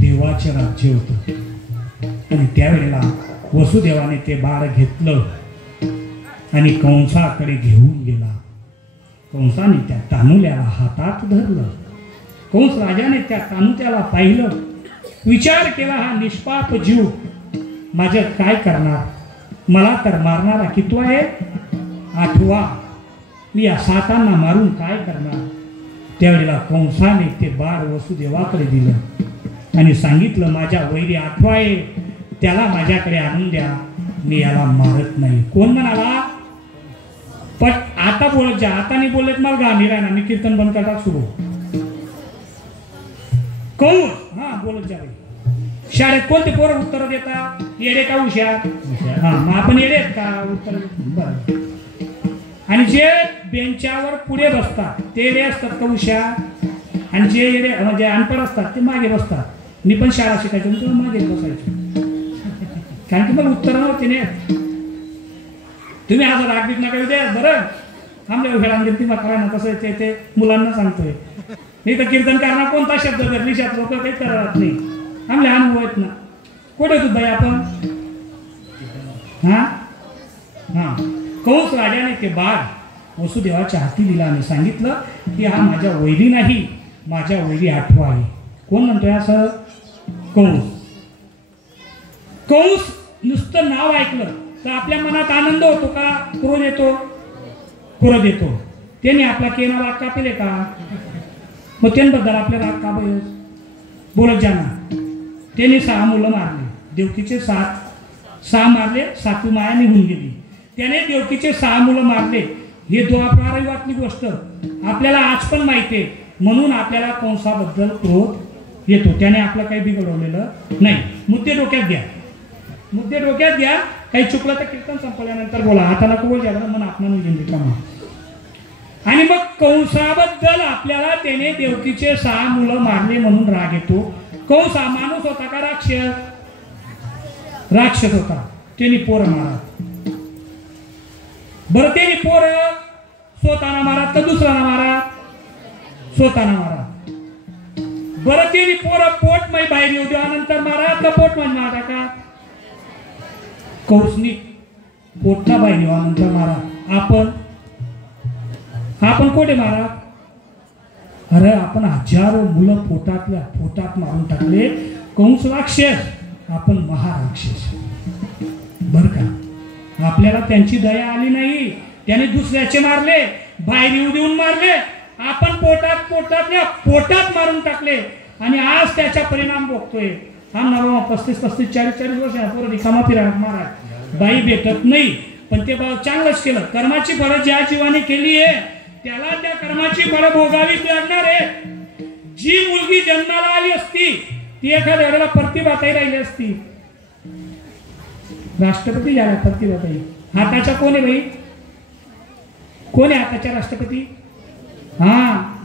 देवाचे राज्य होतं आणि त्यावेळेला वसुदेवाने ते बाळ घेतलं आणि कंसाकडे घेऊन गेला. कंसाने त्या तानुल्याला हातात धरलं. कंस राजाने त्या तानुत्याला पाहिलं, विचार केला, हा निष्पाप जीव माझ्या काय करणार, मला तर मारणारा कितवा आहे, 8वा. मी या 7 मारून काय करणार. त्यावेळेला कंसाने ते बाळ वसुदेवाकडे दिलं आणि सांगितलं, माझ्या वैरी 8वा आहे, त्याला माझ्याकडे आणून द्या, मी याला मारत नाही. कोण म्हणाला, पण आता बोलत जा, आता नाही बोलत मला गाणी राहणार, मी कीर्तन बंद करता सुरू. कंस, हा बोलत जा. शाळेत कोणते पोरं उत्तर देतात, येडे का हुशार, हा मग आपण येडे आहेत का उत्तर. बरं. आणि जे बेंचावर पुढे बसतात ते येडे असतात का हुशार, आणि जे येडे म्हणजे अनपढ असतात ते मागे बसतात. मी पण शाळा शिकायचो मी तेव्हा मागे बसायचो, कारण की मला उत्तर नव्हते ना. तुम्ही आज रागबीत नका द्या बरं, आमच्या खेळांमध्ये ती मकरा ना तसं ते मुलांना सांगतोय. नाही तर कीर्तन करणार कोणता शब्द विषयात लोक काही करत नाही, आमले अनुभव आहेत ना. कुठे होतो बाई आपण. हा हा कंस राजाने ते बाळ वसुदेवाच्या हाती दिला आणि सांगितलं की हा माझ्या वैरी नाही, माझ्या वैरी 8वा आहे. कोण म्हणतोय असं, कंस. कंस नुसतं नाव ऐकलं तर आपल्या मनात आनंद होतो का, क्रोध येतो, क्रोध येतो. त्याने आपला केना राग कापेले का, मग त्यांबद्दल आपल्या राग का बोलत जाणार. त्याने 6 मुलं मारले, देवकीचे 6 मारले, 7वी माया निघून गेली. त्याने देवकीचे 6 मुलं मारले. हे द्वापारयुगातली गोष्ट आपल्याला आज पण माहिती आहे, म्हणून आपल्याला कंसाबद्दल क्रोध येतो. त्याने आपलं काही बिघडवलेलं नाही. मुद्दे डोक्यात घ्या, मुद्दे डोक्यात घ्या. काही चुकलं तर कीर्तन संपल्यानंतर बोला, आता नको बोल ज्याला मन आपण घेऊन का. आणि मग कंसाबद्दल आपल्याला त्याने देवकीचे 6 मुलं मारले म्हणून राग येतो. कंस हा माणूस होता का राक्षस, राक्षस होता. त्याने पोरं मारत. बरं त्याने पोरं स्वतःना मारत का दुसऱ्याला मारत, स्वतःना मारत. बरं त्याने पोरं पोटमय बाहेर येऊ द्या नंतर मारत का पोटमय मारा का, कंसनी पोटना बाहेर येऊ नंतर मारा. आपण कोठे मारा, अरे आपण हजारो मुलं पोटात मारून टाकले. कंस राक्षस, आपण महाराक्षस. बर का, आपल्याला त्यांची दया आली नाही. त्याने दुसऱ्याचे मारले, बाहेर येऊ देऊन मारले. आपण पोटात मारून टाकले आणि आज त्याचा परिणाम भोगतोय. हा नवा 35-40 वर्ष पोरं रिकामा फिरा मारा, बाई भेटत नाही. पण ते चांगलंच केलं. कर्माची फळं ज्या जीवाने केली आहे त्याला त्या कर्माची फळं भोगावीच लागणार आहे. जी मुलगी जन्माला आली असती ती एखाद्या वेळेला प्रतिभाताई राहिली असती. राष्ट्रपती झाला प्रतिभाताई. हाताच्या कोण आहे बाई, कोण आहे हाताच्या राष्ट्रपती, हा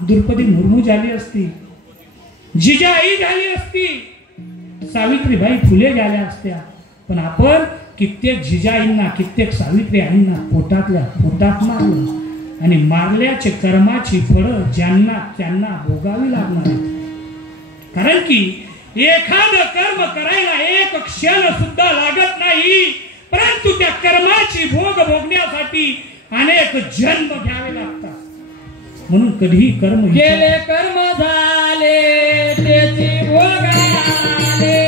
द्रौपदी मुर्मू झाली असती, जिजाई झाली असती, सावित्रीबाई फुले झाल्या असत्या. पण आपण कित्येक जिजाईंना, कित्येक सावित्री आईंना पोटात मारलं आणि मारल्याचे कर्माची फळं ज्यांना त्यांना भोगावी लागणार आहे. कारण की एखादं कर्म करायला 1 क्षण सुद्धा लागत नाही, परंतु त्या कर्माची भोग भोगण्यासाठी अनेक जन्म घ्यावे लागतात. म्हणून कधीही कर्म केले, कर्म झाले त्याची भोगाले.